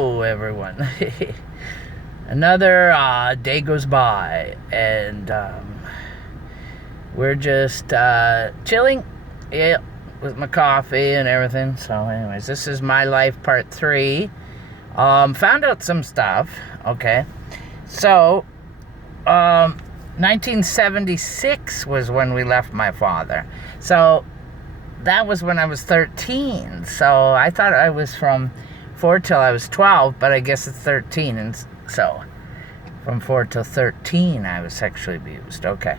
Hello, everyone. Another day goes by, and we're just chilling, yeah, with my coffee and everything. So, anyways, this is my life part 3. Found out some stuff. Okay, so 1976 was when we left my father. So that was when I was 13. So I thought I was from 4 till I was 12, but I guess it's 13, and so from 4 till 13 I was sexually abused. Okay,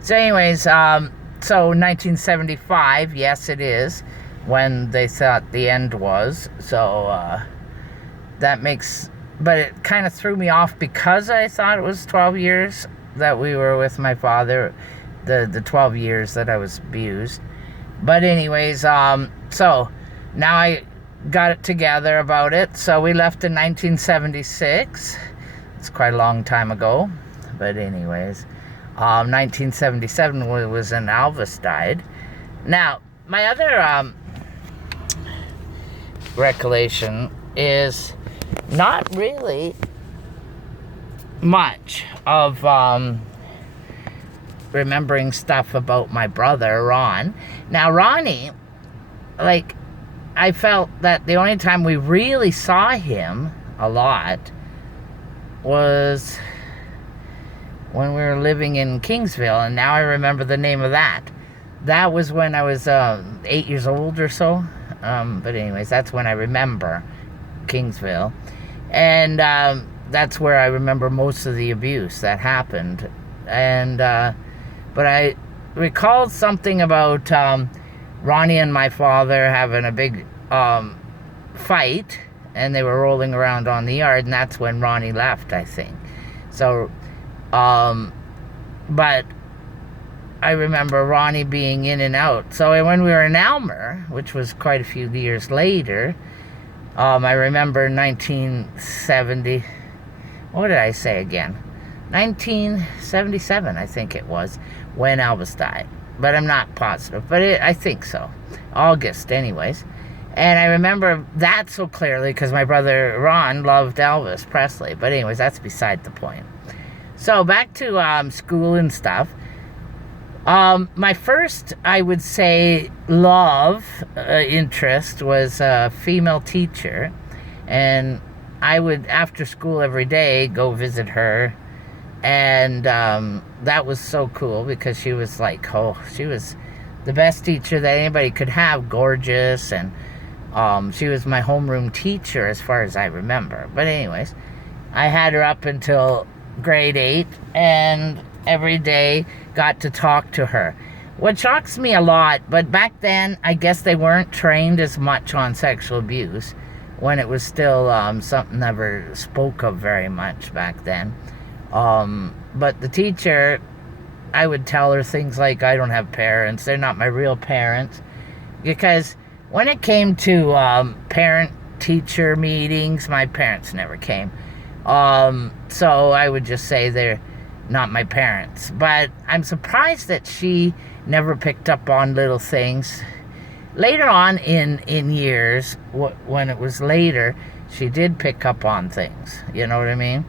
so anyways, so 1975, yes it is when they thought the end was. So that makes, but it kind of threw me off because I thought it was 12 years that we were with my father, the 12 years that I was abused. But anyways, so now I got it together about it. So we left in 1976. It's quite a long time ago. But anyways, 1977 was when Elvis died. Now, my other recollection is not really much of remembering stuff about my brother, Ron. Now, Ronnie, like, I felt that the only time we really saw him a lot was when we were living in Kingsville, and now I remember the name of that. That was when I was 8 years old or so. But anyways, that's when I remember Kingsville. And that's where I remember most of the abuse that happened. And but I recalled something about Ronnie and my father having a big fight, and they were rolling around on the yard, and that's when Ronnie left, I think. So, but I remember Ronnie being in and out. So when we were in Elmer, which was quite a few years later, I remember 1970, what did I say again? 1977, I think it was, when Elvis died. But I'm not positive, but I think so. August, anyways. And I remember that so clearly because my brother Ron loved Elvis Presley. But anyways, that's beside the point. So back to school and stuff. My first, I would say, interest was a female teacher. And I would, after school every day, go visit her. And that was so cool because she was like, she was the best teacher that anybody could have, gorgeous, and she was my homeroom teacher as far as I remember. But anyways, I had her up until grade 8, and every day got to talk to her. What shocks me a lot, but back then, I guess they weren't trained as much on sexual abuse when it was still something never spoke of very much back then. But the teacher, I would tell her things like, I don't have parents, they're not my real parents, because when it came to parent-teacher meetings, my parents never came. So I would just say they're not my parents. But I'm surprised that she never picked up on little things. Later on in years, when it was later, she did pick up on things, you know what I mean?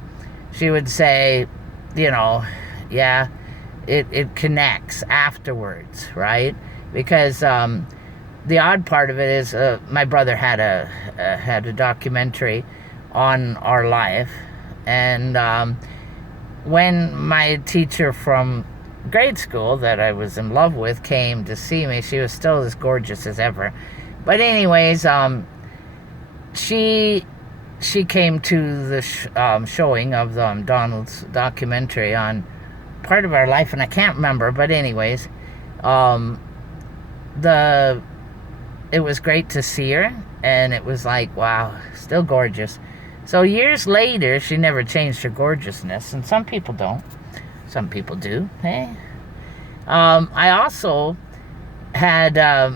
She would say, yeah, it connects afterwards, right? Because the odd part of it is my brother had a documentary on our life, and when my teacher from grade school that I was in love with came to see me, she was still as gorgeous as ever. But anyways, she came to the showing of Donald's documentary on part of our life, and I can't remember, but anyways, it was great to see her, and it was like, wow, still gorgeous. So years later, she never changed her gorgeousness, and some people don't. Some people do, hey? I also had a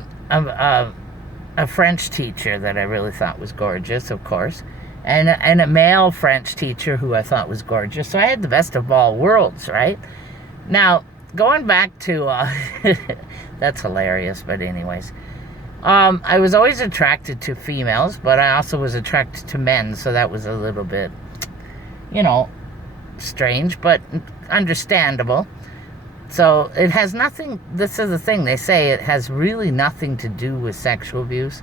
French teacher that I really thought was gorgeous, of course, and a male French teacher who I thought was gorgeous. So I had the best of all worlds, right? Now, going back to, that's hilarious, but anyways. I was always attracted to females, but I also was attracted to men, so that was a little bit, you know, strange, but understandable. So it has nothing, this is the thing, they say it has really nothing to do with sexual abuse.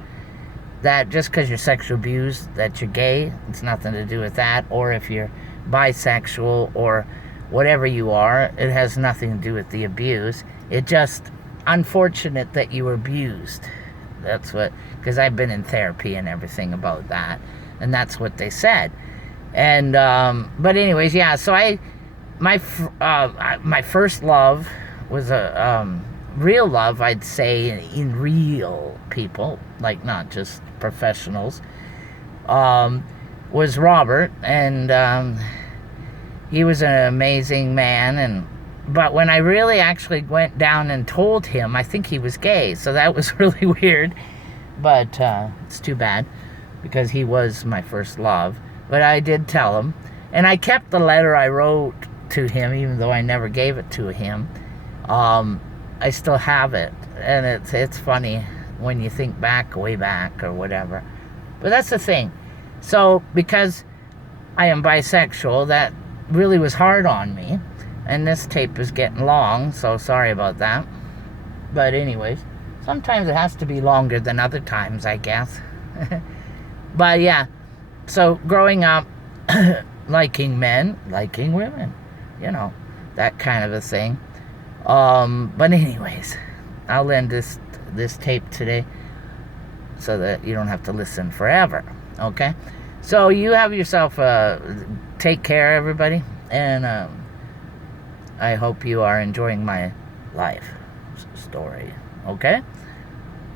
That just because you're sexual abused, that you're gay, it's nothing to do with that. Or if you're bisexual or whatever you are, it has nothing to do with the abuse. It just unfortunate that you were abused. That's what, because I've been in therapy and everything about that, and that's what they said. And but anyways, yeah. So my first love was a real love, I'd say, in real people, like not just professionals. Was Robert, and he was an amazing man. But when I really actually went down and told him, I think he was gay, so that was really weird. But it's too bad, because he was my first love. But I did tell him, and I kept the letter I wrote to him, even though I never gave it to him. I still have it, and it's funny when you think back, way back, or whatever. But that's the thing. So, because I am bisexual, that really was hard on me. And this tape is getting long, so sorry about that. But anyways, sometimes it has to be longer than other times, I guess. But yeah, so growing up, liking men, liking women, you know, that kind of a thing. But anyways, I'll end this tape today so that you don't have to listen forever, okay? So you have yourself, take care, everybody, and I hope you are enjoying my life story, okay?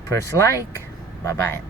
Press like. Bye-bye.